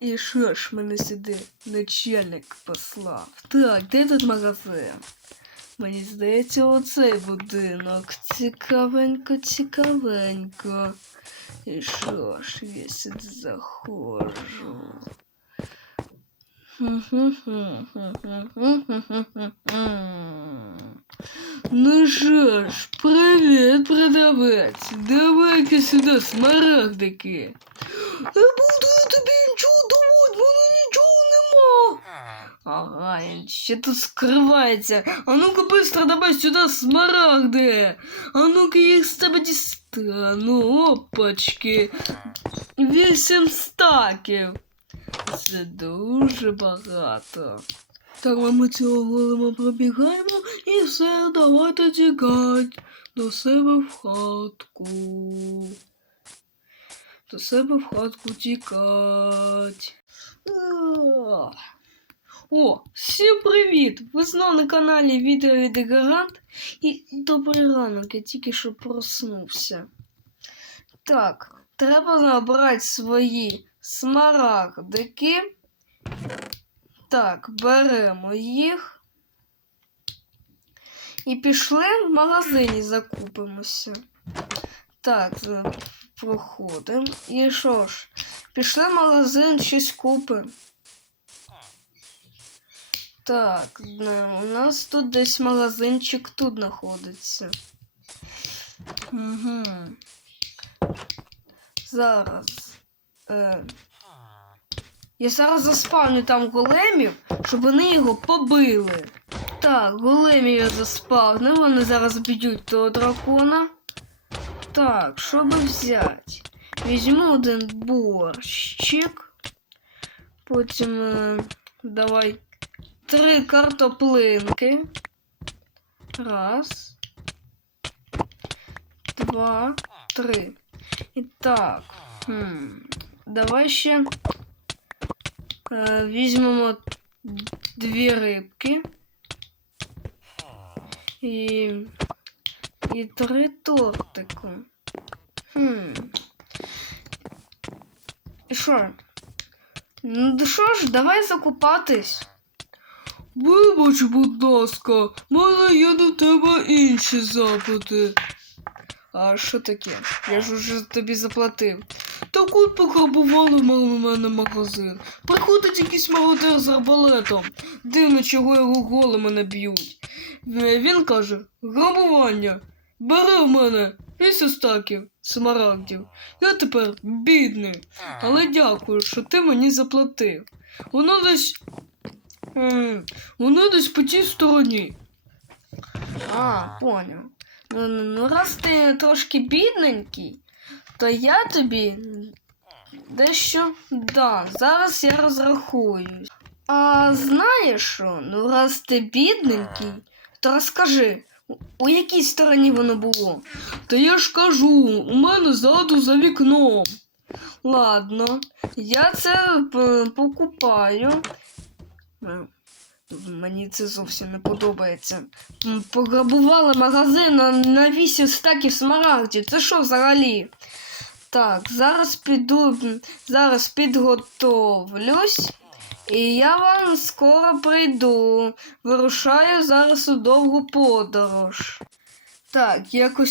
І що ж мене сюди начальник послав? Так, де тут магазин? Мені здається, оцей будинок. Цікавенько, цікавенько. І що ж, я сюди заходжу. Ну що ж, привіт, продавець. Давай-ка сюди смарагдики. ще тут скривається. А ну-ка быстро давай сюди смарагди. А ну-ка їх з тебе дістану. Опачки. Вісім стаків. Це дуже багато. Так, ми цього голема пробігаємо і все, давайте тікать до себе в хатку. До себе в хатку тікать. О, всім привіт! Ви знову на каналі Відео від Гарант. І добрий ранок, я тільки що проснувся. Так, треба набрати свої смарагдики. Так, беремо їх. І пішли в магазині закупимося. Так, проходимо. І що ж, пішли в магазин, щось купимо. Так, у нас тут десь магазинчик тут знаходиться. Угу. Зараз. Е, я зараз заспавню там големів, щоб вони його побили. Так, големів я заспавнив, вони зараз б'ють того дракона. Так, що би взяти? Візьму один борщик. Потім е, давай три картоплинки. Раз. Два, три. І так. Хм. Давай ще е, візьмемо дві рибки. І, і три тортику. Хм. І що? Ну то що ж, давай закупатись. Вибач, будь ласка, мене є до тебе інші запити. А що таке? Я ж уже тобі заплатив. Так от пограбували в мене магазин. Приходить якийсь мародер з арбалетом. Дивно, чого його голими не б'ють. Е, Він каже: грабування. Бери в мене вісім стаків смарагдів. Я тепер бідний. Але дякую, що ти мені заплатив. Воно десь. Воно десь по тій стороні. А, поняв. Ну, ну, ну, раз ти трошки бідненький, то я тобі дещо дам. Зараз я розрахуюсь. А знаєш що? Ну, раз ти бідненький, то розкажи, у- якій стороні воно було? Та я ж кажу, у мене ззаду за вікном. Ладно, я це покупаю. Е, Мені це зовсім не подобається. Пограбували магазин на 8 стаків смарагдів. Це що взагалі? Так, зараз піду, зараз підготовлюсь. І я вам скоро прийду. Вирушаю зараз у довгу подорож. Так, якось